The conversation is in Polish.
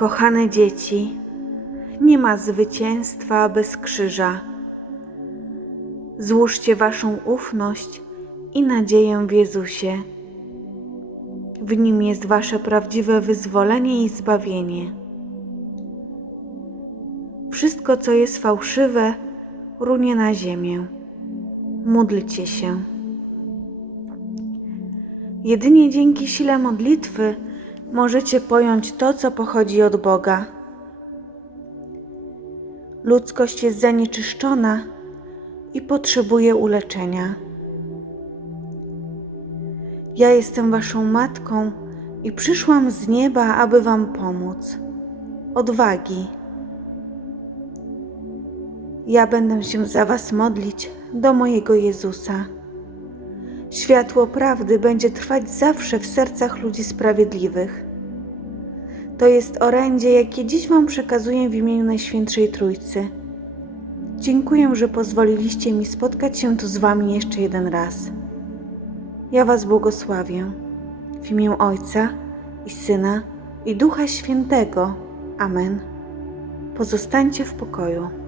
Kochane dzieci, nie ma zwycięstwa bez krzyża. Złóżcie waszą ufność i nadzieję w Jezusie. W nim jest wasze prawdziwe wyzwolenie i zbawienie. Wszystko, co jest fałszywe, runie na ziemię. Módlcie się. Jedynie dzięki sile modlitwy możecie pojąć to, co pochodzi od Boga. Ludzkość jest zanieczyszczona i potrzebuje uleczenia. Ja jestem Waszą matką i przyszłam z nieba, aby Wam pomóc. Odwagi. Ja będę się za Was modlić do mojego Jezusa. Światło prawdy będzie trwać zawsze w sercach ludzi sprawiedliwych. To jest orędzie, jakie dziś Wam przekazuję w imieniu Najświętszej Trójcy. Dziękuję, że pozwoliliście mi spotkać się tu z Wami jeszcze jeden raz. Ja Was błogosławię. W imię Ojca i Syna i Ducha Świętego. Amen. Pozostańcie w pokoju.